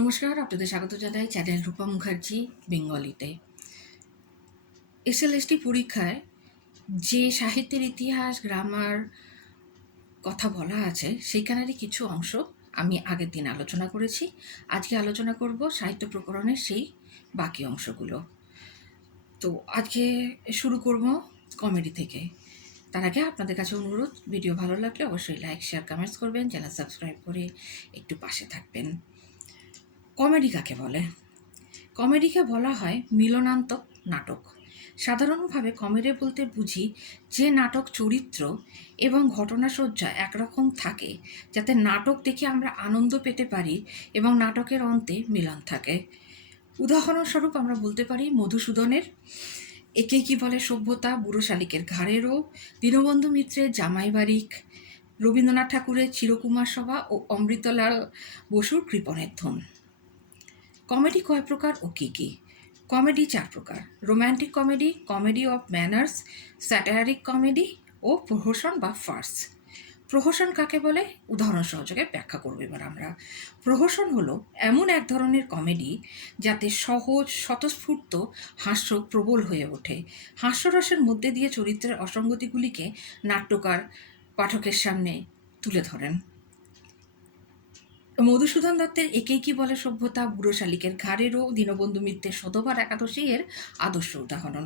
নমস্কার, আপনাদের স্বাগত জানাই চ্যানেল রূপা মুখার্জি বেঙ্গলিতে। এসএলএসটি পরীক্ষায় যে সাহিত্যের ইতিহাস, গ্রামার কথা বলা আছে, সেইখানেরই কিছু অংশ আমি আগের দিন আলোচনা করেছি। আজকে আলোচনা করব সাহিত্য প্রকরণের সেই বাকি অংশগুলো। তো আজকে শুরু করব কমেডি থেকে। তার আগে আপনাদের কাছে অনুরোধ, ভিডিও ভালো লাগলে অবশ্যই লাইক, শেয়ার, কমেন্টস করবেন, চ্যানেল সাবস্ক্রাইব করে একটু পাশে থাকবেন। কমেডি কাকে বলে? কমেডিকে বলা হয় মিলনান্তক নাটক। সাধারণভাবে কমেডি বলতে বুঝি যে নাটক চরিত্র এবং ঘটনাসজ্জা একরকম থাকে, যাতে নাটক দেখে আমরা আনন্দ পেতে পারি এবং নাটকের অন্তে মিলন থাকে। উদাহরণস্বরূপ আমরা বলতে পারি মধুসূদনের, একে কি বলে সভ্যতা, বুড়ো শালিকের ঘাড়েরও দীনবন্ধু মিত্রের জামাই বারিক, রবীন্দ্রনাথ ঠাকুরের চিরকুমার সভা ও অমৃতলাল বসুর কৃপণের ধন। কমেডি কয় প্রকার ও কী কী? কমেডি চার প্রকার। Romantic comedy comedy of manners, satiric comedy ও প্রহসন বা ফার্স। প্রহসন কাকে বলে? উদাহরণ সহযোগে ব্যাখ্যা করব এবার আমরা। প্রহসন হলো এমন এক ধরনের কমেডি যাতে সহজ, স্বতঃস্ফূর্ত হাস্য প্রবল হয়ে ওঠে। হাস্যরসের মধ্যে দিয়ে চরিত্রের অসঙ্গতিগুলিকে নাট্যকার, পাঠকের সামনে তুলে ধরেন। মধুসূদন দত্তের একেই কি বলে সভ্যতা, বুড়ো শালিকের ঘাড়েরও দীনবন্ধু মিত্রের শতবার একাদশী এর আদর্শ উদাহরণ।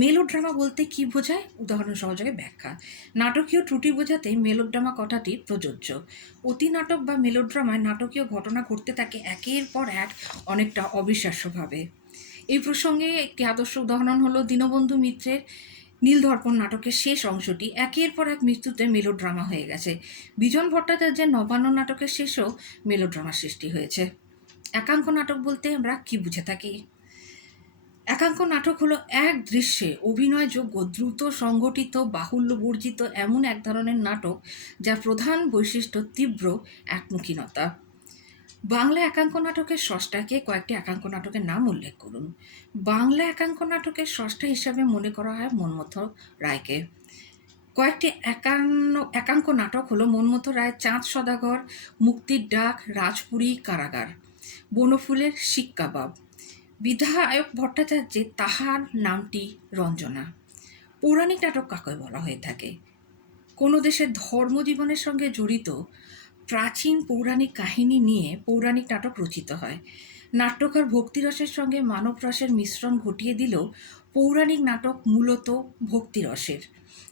মেলোড্রামা বলতে কি বোঝায়? উদাহরণ সহযোগে ব্যাখ্যা। নাটকীয় ত্রুটি বোঝাতে মেলোড্রামা কথাটি প্রযোজ্য। অতি নাটক বা মেলোড্রামায় নাটকীয় ঘটনা ঘটতে থাকে একের পর এক অনেকটা অবিশ্বাস্যভাবে। এই প্রসঙ্গে একটি আদর্শ উদাহরণ হলো দীনবন্ধু মিত্রের নীলদর্পণ নাটকের শেষ অংশটি একের পর এক মৃত্যুতে মেলোড্রামা হয়ে গেছে। বিজন ভট্টাচার্যের নবান্ন নাটকের শেষেও মেলোড্রামার সৃষ্টি হয়েছে। একাঙ্ক নাটক বলতে আমরা কি বুঝে থাকি? একাঙ্ক নাটক হলো এক দৃশ্যে অভিনয়যোগ্য, দ্রুত সংগঠিত বাহুল্য বর্জিত এমন এক ধরনের নাটক যার প্রধান বৈশিষ্ট্য তীব্র একমুখীনতা। বাংলা একাঙ্ক নাটকের স্রষ্টাকে কয়েকটি একাঙ্ক নাটকের নাম উল্লেখ করুন। বাংলা একাঙ্ক নাটকের স্রষ্টা হিসাবে মনে করা হয় মনমথ রায়কে। কয়েকটি একান্ন, একাঙ্ক নাটক হলো মনমথ রায় চাঁদ সদাগর, মুক্তির ডাক, রাজপুরী কারাগার, বনফুলের শিক্কাবাব বিধায়ক ভট্টাচার্যের তাহার নামটি রঞ্জনা। পৌরাণিক নাটক কাকে বলা হয়ে থাকে। কোনো দেশের ধর্মজীবনের সঙ্গে জড়িত প্রাচীন পৌরাণিক কাহিনী নিয়ে পৌরাণিক নাটক রচিত হয়। নাট্যকার ভক্তিরসের সঙ্গে মানবরসের মিশ্রণ ঘটিয়ে দিলেও পৌরাণিক নাটক মূলত ভক্তিরসের।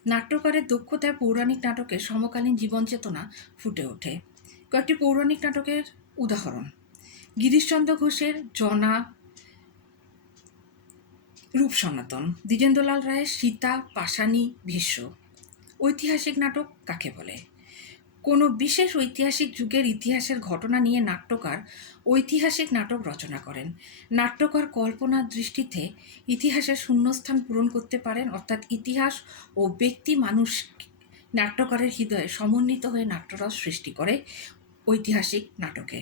নাট্যকারের দক্ষতায় পৌরাণিক নাটকের সমকালীন জীবন চেতনা ফুটে ওঠে। কয়েকটি পৌরাণিক নাটকের উদাহরণ। গিরিশচন্দ্র ঘোষের জনা রূপ সনাতন, দ্বিজেন্দ্রলাল রায়ের সীতা পাশানি ভীষ্ম। ঐতিহাসিক নাটক কাকে বলে? কোনো বিশেষ ঐতিহাসিক যুগের ইতিহাসের ঘটনা নিয়ে নাট্যকার ঐতিহাসিক নাটক রচনা করেন। নাট্যকার কল্পনার দৃষ্টিতে ইতিহাসের শূন্যস্থান পূরণ করতে পারেন, অর্থাৎ ইতিহাস ও ব্যক্তি মানুষ নাট্যকারের হৃদয়ে সমন্বিত হয়ে নাট্যরস সৃষ্টি করে ঐতিহাসিক নাটকে।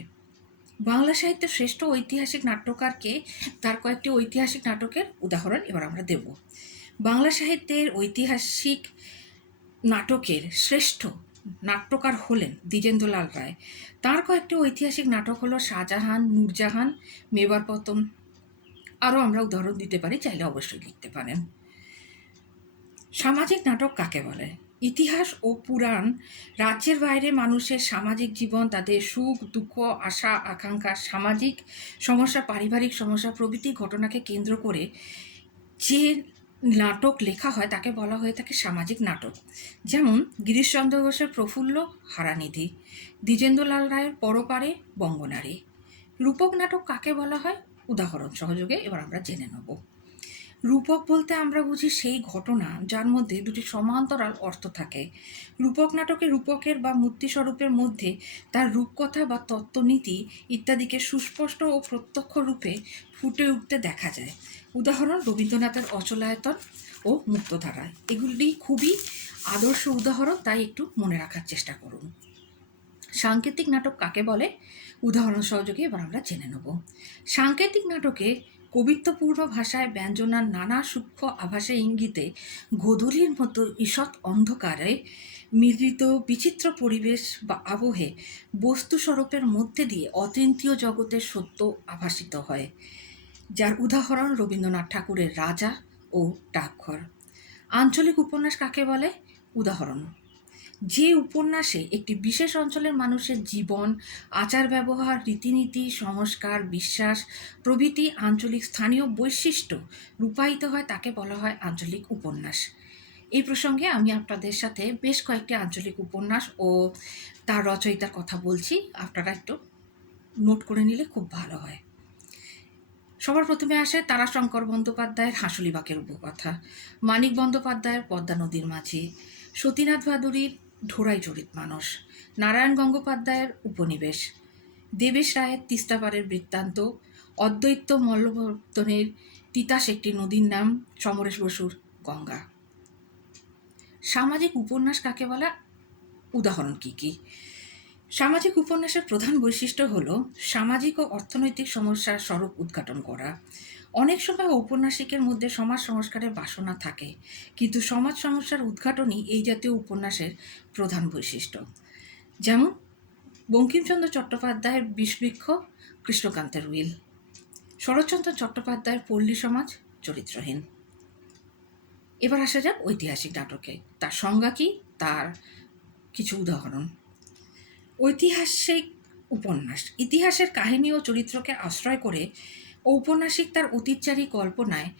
বাংলা সাহিত্যের শ্রেষ্ঠ ঐতিহাসিক নাট্যকারকে তার কয়েকটি ঐতিহাসিক নাটকের উদাহরণ এবার আমরা দেব। বাংলা সাহিত্যের ঐতিহাসিক নাটকের শ্রেষ্ঠ নাট্যকার হলেন দ্বিজেন্দ্রলাল রায়। তার কয়েকটি ঐতিহাসিক নাটক হলো শাহজাহান, নূরজাহান, মেবার পতন। আরও আমরা উদাহরণ দিতে পারি, চাইলে অবশ্যই লিখতে পারেন। সামাজিক নাটক কাকে বলে? ইতিহাস ও পুরাণ। রাজ্যের বাইরে মানুষের সামাজিক জীবন, তাদের সুখ, দুঃখ, আশা, আকাঙ্ক্ষা, সামাজিক সমস্যা, পারিবারিক সমস্যা প্রভৃতি ঘটনাকে কেন্দ্র করে যে নাটক লেখা হয়, তাকে বলা হয়ে থাকে সামাজিক নাটক। যেমন গিরিশচন্দ্র ঘোষের প্রফুল্ল হারানিধি, দ্বিজেন্দ্রলাল রায়ের পরপারে বঙ্গনারী। রূপক নাটক কাকে বলা হয়? উদাহরণ সহযোগে এবার আমরা জেনে নেব। রূপক বলতে আমরা বুঝি সেই ঘটনা যার মধ্যে দুটি সমান্তরাল অর্থ থাকে। রূপক নাটকে রূপকের বা মূর্তিস্বরূপের মধ্যে তার রূপকথা বা তত্ত্বনীতি ইত্যাদিকে সুস্পষ্ট ও প্রত্যক্ষ রূপে ফুটে উঠতে দেখা যায়। উদাহরণ, রবীন্দ্রনাথের অচলায়তন ও মুক্তধারা এগুলি খুবই আদর্শ উদাহরণ, তাই একটু মনে রাখার চেষ্টা করুন। সাংকেতিক নাটক কাকে বলে? উদাহরণ সহযোগে এবার আমরা জেনে নেব। সাংকেতিক নাটকে কবিত্বপূর্ণ ভাষায় ব্যঞ্জনার নানা সূক্ষ্ম আভাসে ইঙ্গিতে গোধূলির মতো ঈষৎ অন্ধকারে মিলিত বিচিত্র পরিবেশ বা আবহে বস্তুস্বরূপের মধ্যে দিয়ে অতীন্দ্রিয় জগতের সত্য আভাসিত হয়, যার উদাহরণ রবীন্দ্রনাথ ঠাকুরের রাজা ও ডাকঘর। আঞ্চলিক উপন্যাস কাকে বলে? উদাহরণ। যে উপন্যাসে একটি বিশেষ অঞ্চলের মানুষের জীবন, আচার ব্যবহার, রীতিনীতি, সংস্কার, বিশ্বাস, প্রভৃতি আঞ্চলিক স্থানীয় বৈশিষ্ট্য রূপায়িত হয় তাকে বলা হয় আঞ্চলিক উপন্যাস। এই প্রসঙ্গে আমি আপনাদের সাথে বেশ কয়েকটি আঞ্চলিক উপন্যাস ও তার রচয়িতার কথা বলছি। আপনারা একটু নোট করে নিলে খুব ভালো হয়। সবার প্রথমে আসে তারাশঙ্কর বন্দ্যোপাধ্যায়ের হাঁসুলিবাকের উপকথা। মানিক বন্দ্যোপাধ্যায়ের পদ্মা নদীর মাঝি সতীনাথ ভাদুরীর ঢোড়াই চরিত মানুষ। নারায়ণ গঙ্গোপাধ্যায়ের উপনিবেশ। দেবেশ রায়ের তিস্তাপাড়ের বৃত্তান্ত। অদ্বৈত মল্লবর্তনের তিতাস একটি নদীর নাম সমরেশ বসুর গঙ্গা। সামাজিক উপন্যাস কাকে বলা? উদাহরণ কী কী? সামাজিক উপন্যাসের প্রধান বৈশিষ্ট্য হল সামাজিক ও অর্থনৈতিক সমস্যার স্বরূপ উদ্ঘাটন করা। অনেক সময় ঔপন্যাসিকের মধ্যে সমাজ সংস্কারের বাসনা থাকে, কিন্তু সমাজ সমস্যার উদ্ঘাটনই এই জাতীয় উপন্যাসের প্রধান বৈশিষ্ট্য। যেমন, বঙ্কিমচন্দ্র চট্টোপাধ্যায়ের বিষবৃক্ষ, কৃষ্ণকান্তের উইল। শরৎচন্দ্র চট্টোপাধ্যায়ের পল্লী সমাজ, চরিত্রহীন। এবার আসা যাক ঐতিহাসিক নাটকে। তার সংজ্ঞা কী? তার কিছু উদাহরণ। ঐতিহাসিক উপন্যাস। ইতিহাসের কাহিনী ও চরিত্রকে আশ্রয় করে ঔপন্যাসিক তার অতীতচারী কল্পনায়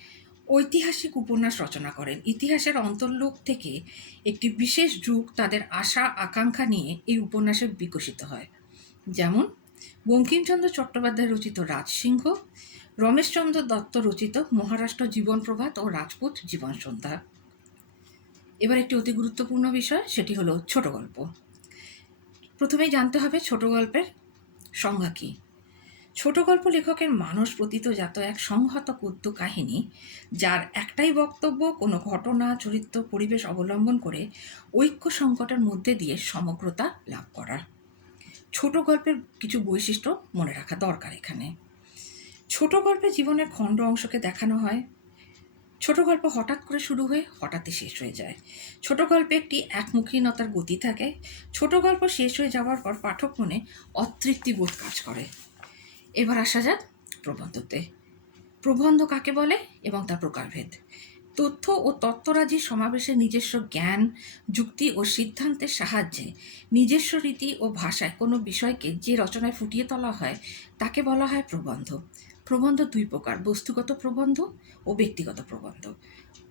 ঐতিহাসিক উপন্যাস রচনা করেন। ইতিহাসের অন্তর্লোক থেকে একটি বিশেষ যুগ তাদের আশা, আকাঙ্ক্ষা নিয়ে এই উপন্যাসে বিকশিত হয়। যেমন, বঙ্কিমচন্দ্র চট্টোপাধ্যায় রচিত রাজসিংহ, রমেশচন্দ্র দত্ত রচিত মহারাষ্ট্র জীবন প্রভাত ও রাজপুত জীবন সন্ধ্যা। এবার একটি অতি গুরুত্বপূর্ণ বিষয়, সেটি হলো ছোট গল্প প্রথমেই জানতে হবে ছোট গল্পের সংজ্ঞা কী। ছোট গল্প লেখকের মানস প্রতীত জাত এক সংহত কুদ্দু কাহিনী, যার একটাই বক্তব্য, কোনো ঘটনা, চরিত্র, পরিবেশ অবলম্বন করে ঐক্য সংকটের মধ্যে দিয়ে সমগ্রতা লাভ করা ছোট গল্পের কিছু বৈশিষ্ট্য মনে রাখা দরকার এখানে। ছোট গল্পে জীবনের খণ্ড অংশকে দেখানো হয় ছোট গল্প হঠাৎ করে শুরু হয়ে হঠাৎই শেষ হয়ে যায়। ছোট গল্পে একটি একমুখীনতার গতি থাকে। ছোট গল্প শেষ হয়ে যাওয়ার পর পাঠক মনে অতৃপ্তি বোধ কাজ করে। এবার আসা যাক প্রবন্ধতে। প্রবন্ধ কাকে বলে এবং তার প্রকারভেদ? তথ্য ও তত্ত্বরাজির সমাবেশে নিজস্ব জ্ঞান, যুক্তি ও সিদ্ধান্তের সাহায্যে নিজস্ব রীতি ও ভাষায় কোনো বিষয়কে যে রচনায় ফুটিয়ে তোলা হয়, তাকে বলা হয় প্রবন্ধ। প্রবন্ধ দুই প্রকার, বস্তুগত প্রবন্ধ ও ব্যক্তিগত প্রবন্ধ।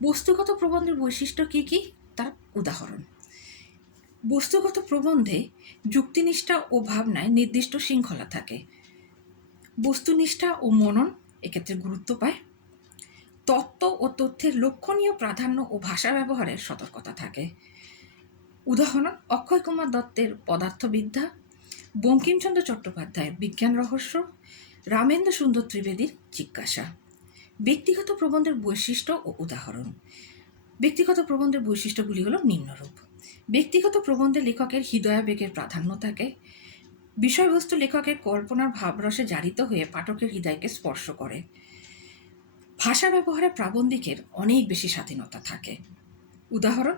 বস্তুগত প্রবন্ধের বৈশিষ্ট্য কী কী? তার উদাহরণ। বস্তুগত প্রবন্ধে যুক্তিনিষ্ঠা ও ভাবনায় নির্দিষ্ট শৃঙ্খলা থাকে। বস্তুনিষ্ঠা ও মনন এক্ষেত্রে গুরুত্ব পায়। তত্ত্ব ও তথ্যের লক্ষণীয় প্রাধান্য ও ভাষা ব্যবহারের সতর্কতা থাকে। উদাহরণ, অক্ষয় কুমার দত্তের পদার্থবিদ্যা, বঙ্কিমচন্দ্র চট্টোপাধ্যায়ের বিজ্ঞান রহস্য রামেন্দ্র সুন্দর ত্রিবেদীর জিজ্ঞাসা। ব্যক্তিগত প্রবন্ধের বৈশিষ্ট্য ও উদাহরণ। ব্যক্তিগত প্রবন্ধের বৈশিষ্ট্যগুলি হল নিম্নরূপ। ব্যক্তিগত প্রবন্ধে লেখকের হৃদয়াবেগের প্রাধান্য থাকে। বিষয়বস্তু লেখকের কল্পনার ভাবরসে জারিত হয়ে পাঠকের হৃদয়কে স্পর্শ করে। ভাষা ব্যবহারে প্রাবন্ধিকের অনেক বেশি স্বাধীনতা থাকে। উদাহরণ,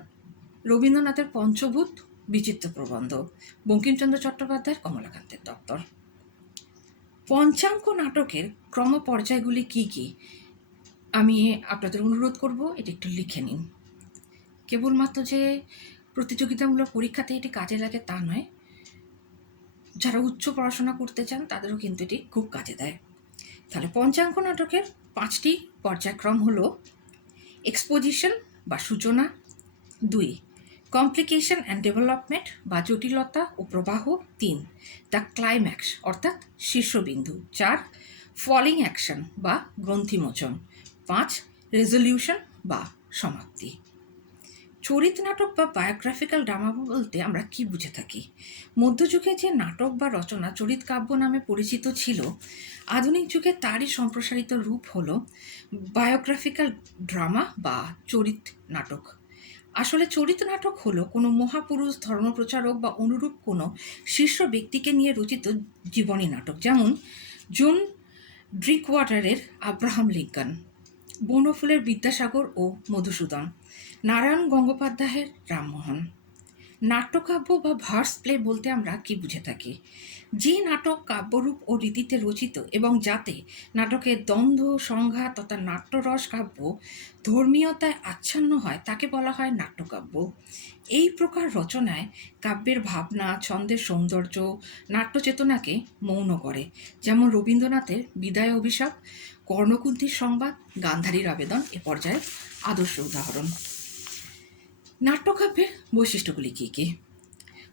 রবীন্দ্রনাথের পঞ্চভূত বিচিত্র প্রবন্ধ, বঙ্কিমচন্দ্র চট্টোপাধ্যায়ের কমলাকান্তের দপ্তর। পঞ্চাঙ্ক নাটকের ক্রমপর্যায়গুলি কী কী? আমি আপনাদের অনুরোধ করব এটি একটু লিখে নিন। কেবলমাত্র যে প্রতিযোগিতামূলক পরীক্ষাতে এটি কাজে লাগে তা নয়, যারা উচ্চ পড়াশোনা করতে চান তাদেরও কিন্তু এটি খুব কাজে দেয়। তাহলে পঞ্চাঙ্ক নাটকের পাঁচটি পর্যায়ক্রম হলো এক্সপোজিশন বা সূচনা, দুই কমপ্লিকেশন অ্যান্ড ডেভেলপমেন্ট বা জটিলতা ও প্রবাহ তিন। দ্য ক্লাইম্যাক্স অর্থাৎ শীর্ষবিন্দু। চার ফলিং অ্যাকশন বা গ্রন্থিমোচন। পাঁচ রেজলিউশন বা সমাপ্তি। চরিত নাটক বা বায়োগ্রাফিক্যাল ড্রামা বলতে আমরা কি বুঝে থাকি? মধ্যযুগে যে নাটক বা রচনা চরিত কাব্য নামে পরিচিত ছিল, আধুনিক যুগে তারই সম্প্রসারিত রূপ হল বায়োগ্রাফিক্যাল ড্রামা বা চরিত নাটক। আসলে চরিত নাটক হলো কোনো মহাপুরুষ, ধর্মপ্রচারক বা অনুরূপ কোনো শীর্ষ ব্যক্তিকে নিয়ে রচিত জীবনী নাটক। যেমন জুন ড্রিক ওয়াটারের আব্রাহাম লিঙ্কন, বনফুলের বিদ্যাসাগর ও মধুসূদন, নারায়ণ গঙ্গোপাধ্যায়ের রামমোহন। নাট্যকাব্য বা ভার্স প্লে বলতে আমরা কি বুঝে থাকি? যে নাটক কাব্যরূপ ও রীতিতে রচিত এবং যাতে নাটকের দ্বন্দ্ব, সংঘাত তথা নাট্যরস কাব্য ধর্মীয়তায় আচ্ছন্ন হয়, তাকে বলা হয় নাট্যকাব্য। এই প্রকার রচনায় কাব্যের ভাবনা, ছন্দের সৌন্দর্য নাট্যচেতনাকে মৌন করে। যেমন রবীন্দ্রনাথের বিদায় অভিশাপ, কর্ণকুন্তির সংবাদ, গান্ধারীর আবেদন, এ পর্যায়ে আদর্শ উদাহরণ। নাট্যকাব্যের বৈশিষ্ট্যগুলি কী কী?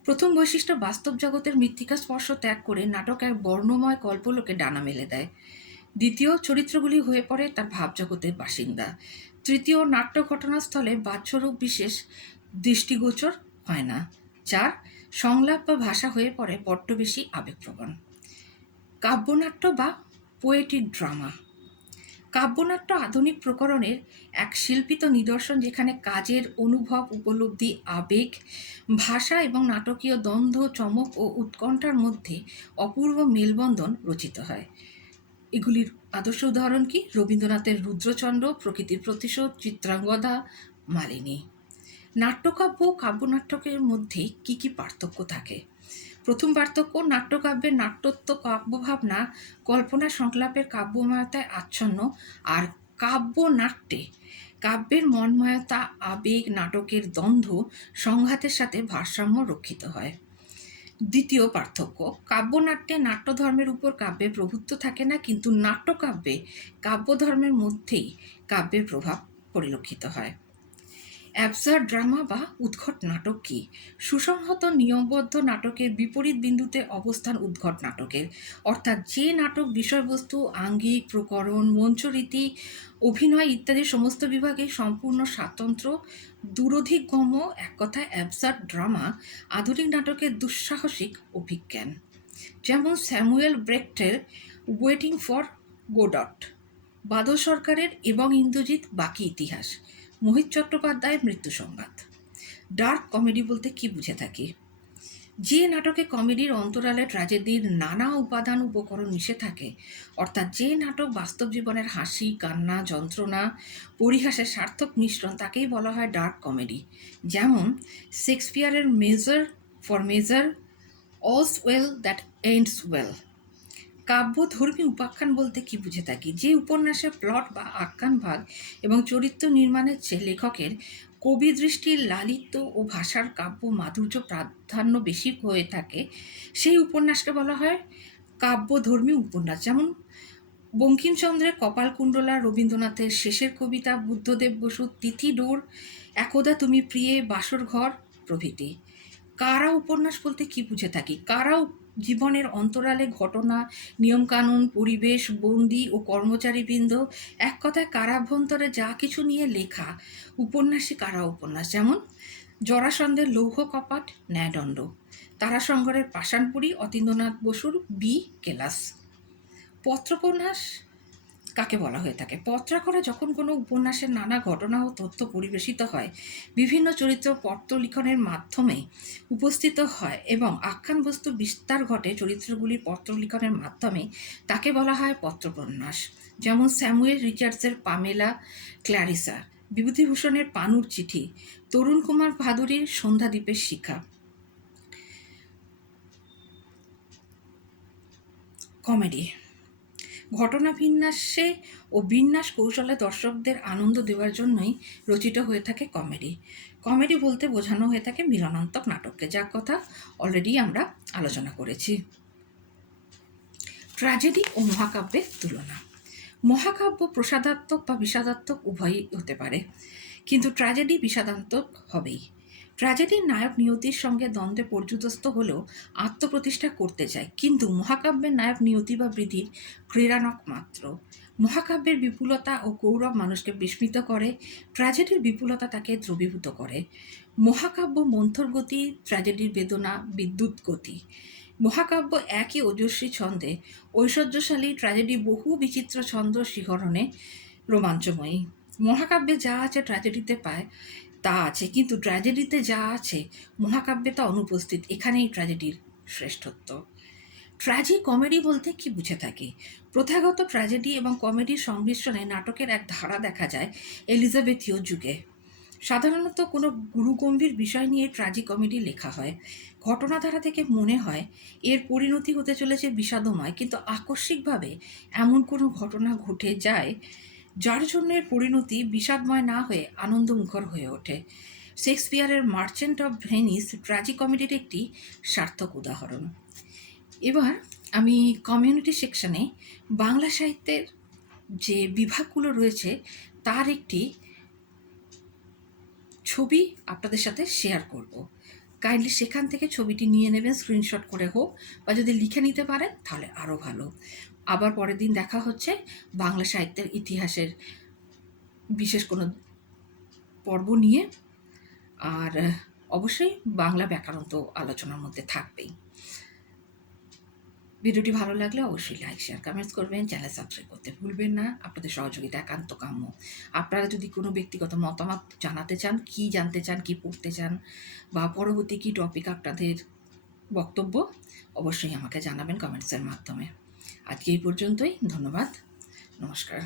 প্রথম বৈশিষ্ট্য, বাস্তব জগতের মৃত্তিকা স্পর্শ ত্যাগ করে নাটক এক বর্ণময় কল্পলোকে ডানা মেলে দেয়। দ্বিতীয়, চরিত্রগুলি হয়ে পড়ে তার ভাবজগতের বাসিন্দা। তৃতীয়, নাট্য ঘটনাস্থলে বাহ্যরূপ বিশেষ দৃষ্টিগোচর হয় না। চার, সংলাপ বা ভাষা হয়ে পড়ে বড্ড বেশি আবেগপ্রবণ। কাব্যনাট্য বা পোয়েটিক ড্রামা কাব্যনাট্য আধুনিক প্রকরণের এক শিল্পিত নিদর্শন যেখানে কাজের অনুভব, উপলব্ধি, আবেগ, ভাষা এবং নাটকীয় দ্বন্দ্ব, চমক ও উৎকণ্ঠার মধ্যে অপূর্ব মেলবন্ধন রচিত হয়। এগুলির আদর্শ উদাহরণ কি? রবীন্দ্রনাথের রুদ্রচন্দ্র, প্রকৃতির প্রতিশোধ, চিত্রাঙ্গদা, মালিনী। নাট্যকাব্য ও কাব্যনাট্যকের মধ্যে কি কি পার্থক্য থাকে? প্রথম পার্থক্য নাট্যকাব্যের নাট্যত্ব কাব্যভাবনা, কল্পনা সংলাপের কাব্যময়তায় আচ্ছন্ন আর কাব্যনাট্যে। কাব্যের মনময়তা, আবেগ, নাটকের দ্বন্দ্ব সংঘাতের সাথে ভারসাম্য রক্ষিত হয়। দ্বিতীয় পার্থক্য, কাব্যনাট্যে নাট্যধর্মের উপর কাব্যের প্রভুত্ব থাকে না, কিন্তু নাট্যকাব্যে কাব্যধর্মের মধ্যেই কাব্যের প্রভাব পরিলক্ষিত হয়। অ্যাবসার্ড ড্রামা বা উদ্ঘট নাটক কি? সুসংহত নিয়মবদ্ধ নাটকের বিপরীত বিন্দুতে অবস্থান উদ্ঘট নাটকের। অর্থাৎ যে নাটক, বিষয়বস্তু, আঙ্গিক, প্রকরণ, মঞ্চরীতি, অভিনয় ইত্যাদি সমস্ত বিভাগে সম্পূর্ণ স্বাতন্ত্র্য দূরধিগম্য, এক কথায় অ্যাবসার্ড ড্রামা, আধুনিক নাটকের দুঃসাহসিক অভিজ্ঞান। যেমন স্যামুয়েল ব্রেক্টের ওয়েটিং ফর গোডট, বাদল সরকারের এবং ইন্দ্রজিৎ বাকি ইতিহাস। মোহিত চট্টোপাধ্যায়ের মৃত্যু সংবাদ। ডার্ক কমেডি বলতে কি বুঝে থাকি? যে নাটকে কমেডির অন্তরালে ট্র্যাজেডির নানা উপাদান উপকরণ মিশে থাকে, অর্থাৎ যে নাটক বাস্তব জীবনের হাসি, কান্না, যন্ত্রণা, পরিহাসের সার্থক মিশ্রণ তাকেই বলা হয় ডার্ক কমেডি। যেমন শেক্সপিয়ারের measure for measure all's well that ends well. কাব্য ধর্মী উপাখ্যান বলতে কি বুঝে থাকি? যে উপন্যাসের প্লট বা আখ্যান ভাগ এবং চরিত্র নির্মাণের চেয়ে লেখকের কবি দৃষ্টির লালিত্য ও ভাষার কাব্য মাধুর্য প্রাধান্য বেশি হয়ে থাকে, সেই উপন্যাসকে বলা হয় কাব্যধর্মী উপন্যাস। যেমন বঙ্কিমচন্দ্রের কপালকুণ্ডলা, রবীন্দ্রনাথের শেষের কবিতা, বুদ্ধদেব বসু তিথি ডোর, একদা তুমি প্রিয়ে বাসর ঘর প্রভৃতি। কারা উপন্যাস বলতে কি বুঝে থাকি? কারা জীবনের অন্তরালে ঘটনা, নিয়মকানুন, পরিবেশ, বন্দি ও কর্মচারীবৃন্দ, এক কথায় কারাভ্যন্তরে যা কিছু নিয়ে লেখা উপন্যাসই কারা উপন্যাস? যেমন, জরাসন্ধের লৌহ কপাট, ন্যায়দণ্ড। তারাশঙ্করের পাষাণপুরী, অতীন্দ্রনাথ বসুর বি, কেলাস। পত্রোপন্যাস কাকে বলা হয়ে থাকে? পত্রাকরে যখন কোনো উপন্যাসের নানা ঘটনা ও তথ্য পরিবেশিত হয়, বিভিন্ন চরিত্র পত্রলিখনের মাধ্যমে উপস্থিত হয় এবং আখ্যান বস্তু বিস্তার ঘটে চরিত্রগুলির পত্রলিখনের মাধ্যমে, তাকে বলা হয় পত্রোপন্যাস। যেমন স্যামুয়েল রিচার্ডসের পামেলা ক্ল্যারিসা বিভূতিভূষণের পানুর চিঠি, তরুণ কুমার ভাদুরীর সন্ধ্যাদ্বীপের শিখা। কমেডি ঘটনা বিন্যাসে ও বিন্যাস কৌশলে দর্শকদের আনন্দ দেওয়ার জন্যই রচিত হয়ে থাকে কমেডি। কমেডি বলতে বোঝানো হয়ে থাকে মিলনান্তক নাটককে, যার কথা অলরেডি আমরা আলোচনা করেছি। ট্র্যাজেডি ও মহাকাব্যের তুলনা। মহাকাব্য প্রসাদাত্মক বা বিষাদাত্মক উভয়ই হতে পারে। কিন্তু ট্র্যাজেডি বিষাদাত্মক হবেই। ট্র্যাজেডির নায়ক নিয়তির সঙ্গে দ্বন্দ্বে পর্যুদস্ত হলেও আত্মপ্রতিষ্ঠা করতে চায়। কিন্তু মহাকাব্যের নায়ক নিয়তি বা বৃদ্ধির ক্রীড়ানক মাত্র। মহাকাব্যের বিপুলতা ও গৌরব মানুষকে বিস্মিত করে, ট্র্যাজেডির বিপুলতা তাকে দ্রবীভূত করে। মহাকাব্য মন্থর গতি, ট্র্যাজেডির বেদনা বিদ্যুৎ গতি। মহাকাব্য একই ওজস্বী ছন্দে, ঐশ্বর্যশালী ট্র্যাজেডি বহু বিচিত্র ছন্দ শিহরণে রোমাঞ্চময়ী। মহাকাব্যে যা আছে ট্র্যাজেডিতে পায় তা আছে, কিন্তু ট্র্যাজেডিতে যা আছে, মহাকাব্যে তা অনুপস্থিত। এখানেই ট্র্যাজেডির শ্রেষ্ঠত্ব। ট্র্যাজি কমেডি বলতে কি বুঝে থাকি? প্রথাগত ট্র্যাজেডি এবং কমেডির সংমিশ্রণে নাটকের এক ধারা দেখা যায় এলিজাবেথীয় যুগে। সাধারণত কোনো গুরুগম্ভীর বিষয় নিয়ে ট্র্যাজি কমেডি লেখা হয়। ঘটনাধারা থেকে মনে হয়, এর পরিণতি হতে চলেছে বিষাদময়, কিন্তু আকস্মিকভাবে এমন কোনো ঘটনা ঘটে যায় যার জন্য পরিণতি বিষাদময় না হয়ে আনন্দমুখর হয়ে ওঠে। শেক্সপিয়ারের মার্চেন্ট অফ ভেনিস ট্র্যাজি কমেডির একটি সার্থক উদাহরণ। এবার আমি কমিউনিটি সেকশনে বাংলা সাহিত্যের যে বিভাগগুলো রয়েছে, তার একটি ছবি আপনাদের সাথে শেয়ার করব। কাইন্ডলি সেখান থেকে ছবিটি নিয়ে নেবেন, স্ক্রিনশট করে হোক, বা যদি লিখে নিতে পারেন, তাহলে আরও ভালো। আবার পরের দিন দেখা হচ্ছে বাংলা সাহিত্যের ইতিহাসের বিশেষ কোনো পর্ব নিয়ে। আর অবশ্যই বাংলা ব্যাকরণ তো আলোচনার মধ্যে থাকবেই। ভিডিওটি ভালো লাগলে অবশ্যই লাইক, শেয়ার কমেন্টস করবেন। চ্যানেল সাবস্ক্রাইব করতে ভুলবেন না। আপনাদের সহযোগিতা একান্ত কাম্য আপনারা যদি কোনো ব্যক্তিগত মতামত জানাতে চান, কি জানতে চান, কি পড়তে চান, বা পরবর্তী কী টপিক আপনাদের বক্তব্য, অবশ্যই আমাকে জানাবেন কমেন্টসের মাধ্যমে। আজকে এই পর্যন্তই ধন্যবাদ নমস্কার।